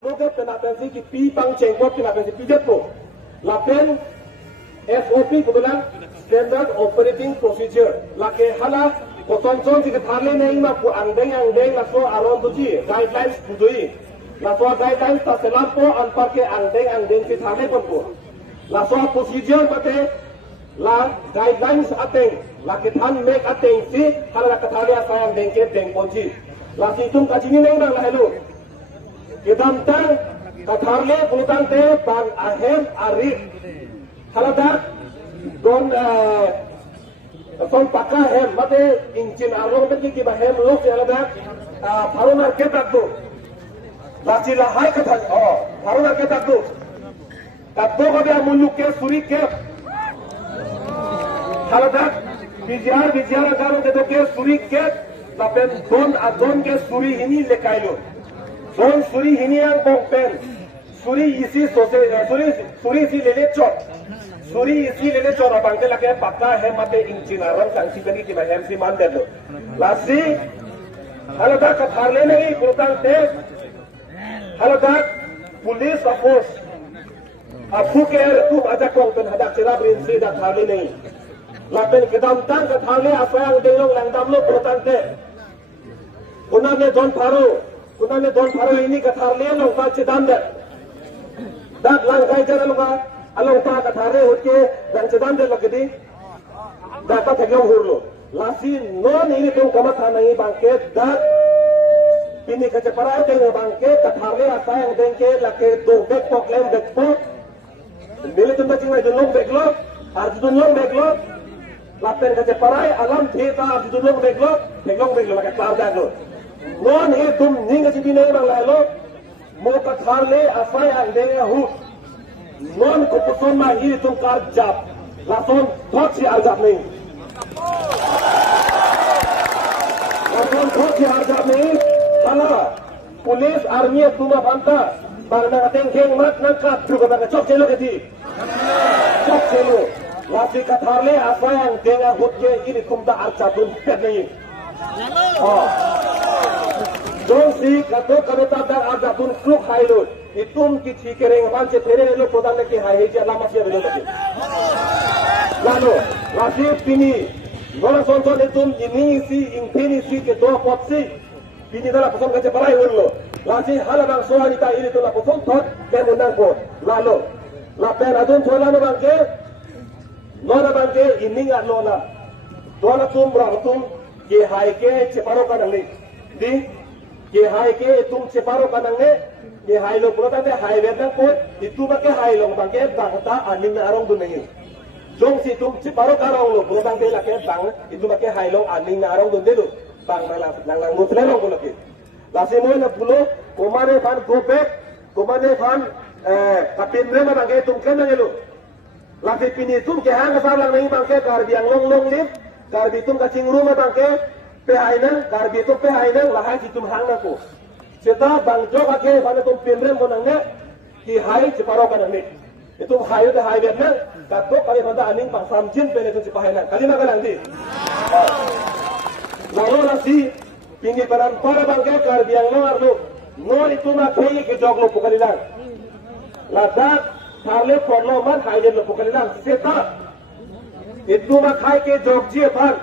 Nugat penatensi ki pi pang cengkot penatensi pijet po. Lapen SOP kebetulan Standard Operating Procedure. Lake hala kotonson si ketharle nei ma ku angdeng laso aron tuji guidelines budui. Laso guidelines ta selampo anpar ke angdeng si thale pon po. Laso procedure pate la guidelines ateng la kethan make ateng si hala ketharle asayang dengke deng ponji. La situng kachini nei bang la hello. Kedamtang katharle bulutang te bang ahem arif haladak don son pakka hem mate incin arong beki ki bahem lok haladak tharunar ke takdu lachi la hai katha tharunar ke takdu takdu kabe muluk ke suri ke haladak bijar garu ke suri ke tapen don adon ke suri ini lekailo Son suri hinian bongpen, suri isi suri isi lele chot abang te lake pakka hai mate incina ram sangsi bagi ki hem si man delo. Lasi haladak katharle nahi kurtang te haladak police of force apu ke tu aja kong pen hadak cerab rin si dak tharle nahi. Lapen kedam tang katharle asayang delong langdam lo kurtang te. Unane don paro Kunane don paro ini katharle long pa chedam de dak lang kai jara loga along pa katharle hoke dan chedam de logedi dak pa thagyo hurlo lasi non ini tum kama thanai bangke dak pini kache parai te bangke katharle asayang dengke lake do bek poklem bek pok mile tum baching mai long beklo arjun long beklo lapen kache parai alam theta arjun long beklo lake klar daglo non he tum ninga chiti nei bang lailo mo katharle asai angdeng hu non ko puson ma hi tum kar jap lason thot si arjap nei lason thot si arjap nei hala police army tuma banta bang na teng kheng mat na ka tru ka bang chok chelo keti chok chelo lasi katharle asai angdeng hu ke ini tum da arjap tum pet nei Dong si kato kabeta dar aja pun kluk hailot itum ki thikereng manche tere lo prodan ki hai je lama sia belo tadi lalu lasi pini gora sonso itum ini si infini si ke do potsi pini dala poson kache parai urlo lasi hala bang soani ta ini to la poson thot ke munang ko lalu lapen adun thola no bangke nona bangke ininga lola dola tum ratum ke hai ke cheparo kanang ni di ke hai ke tum separo kanang ne ke hai lo pura te hai wer nang ko itu ba ke hai long bang ke bangta aning na arong dunai jong si tum separo karong lo pura te la ke bang itu ba ke hai long aning na arong dun delu bang nang mutle long ko lagi lasi mo na pulo kumare fan go back kumare fan kapin re ma bang ke tum ken na lo lasi pini tum ke hang sa lang nai bang ke kar biang long lim kar bi tum ka chingru ma bang ke Pehainan, karbi itu pehainan lahai situm hangna ko. Seta bangjo kake pada tum pinrem bonangnya ki hai ceparo kanang itu hai udah hai betna kato kali pada aning pang samjin pele itu cepahainan. Kali na kanang di. Lalu nasi pingi paran para bangke karbi yang luar lu. No itu na kei ke jog lu pukalilan. Ladak tharle porlo man hai lu pukalilan. Seta itu mah khai ke jogji pan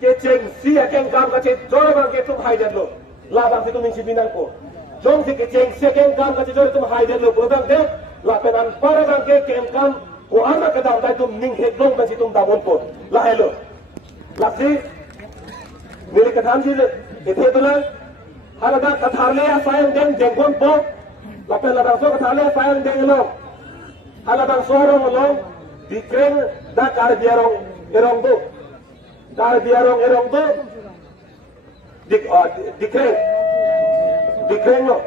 ke ceng si akeng kam ka che jor bang ke tum hai jadlo la bang situ ning sibinang ko jong si ke ceng si akeng kam ka che jor tum hai jadlo ko bang de la penan para bang ke kem kam ko ana ka dam dai tum ning he dong ba situm da bon ko la hello la si mere ka tham ji le ethe tulan hala da katharle asayang deng jenggon po la pe la da so katharle asayang deng lo hala da so ro lo dikreng da kar biarong erong do kar biarong erong do dikreng lo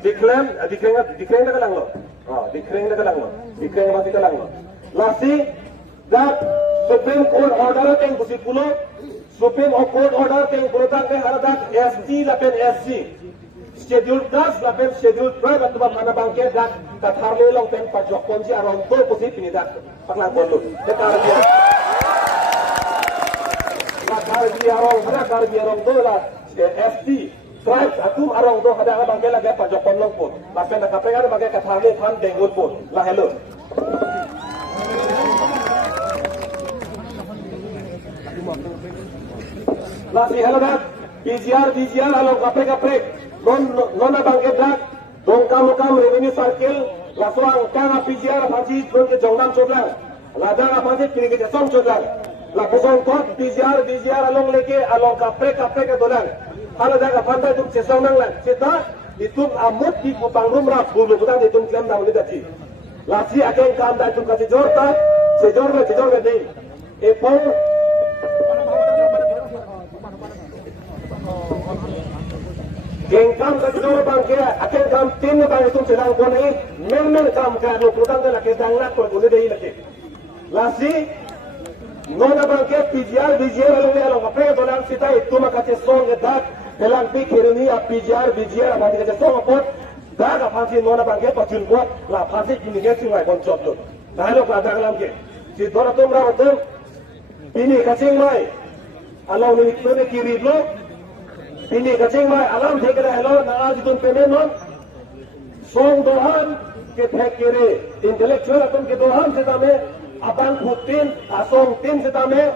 dikreng da kalang lo dikreng masih kalang lo lasi da Supreme Court order teng busi pulo Supreme Court order teng pulotang ke haradak ST lapen SC Schedule 10 lapen Schedule 12 atau mana bangke dak katharle long teng pajok konsi arong to busi pinidak paklang bolu dekar biarong do la ST tribes atum arong do kada bangke lagi pajokon long pun lapen nak KPK ada bangke kathane than dengut pun lah hello lah si hello dak PGR along KPK non bangke dak dong kam revenue circle la soang kanga PGR phaji dong ke jongnam chodlang la dang phaji pini ke song chodlang la pusong kot PGR along leke along KPK dolang kalau dah pandai tu sesong nang lah, kita itu amut di kupang rumah bulu kita itu klaim dah boleh jadi. Lasi akan kam dah tu kasih jor tak, sejor le deh. Epon Gengkam kasih jor bangke, akan kam tin bang itu sedang kone, men kam kalau kita dah lagi dangnak boleh deh lagi. Lasi nona bangke PGR along apa dolang kita itu makasih song edak. Dalam pikir ini PGR apa kita semua pun dah pasti nona bangke pacun buat lah pasti ini dia sungai boncot tu. Dah lo kelada kelam ke. Si dora tu merawat tu ini kacing mai. Alam ni tu ni kiri lo. Ini kacing mai alam dia kena lo naraz itu penen non. Song dohan ke kiri intellectual atau ke dohan setame abang putin asong tin setame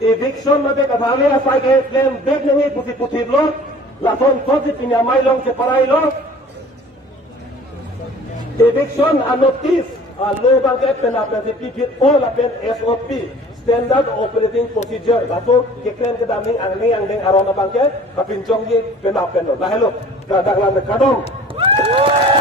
eviction मध्ये कथाले असा के क्लेम देख नहीं पुती लो लाफोन तोजी पिन्या माइलों से पराई लो eviction a notice a law bank pen application all apen SOP standard operating procedure baso ke claim ke daming ang arona bank kapincong ye pen apen lo lah hello kadang kadom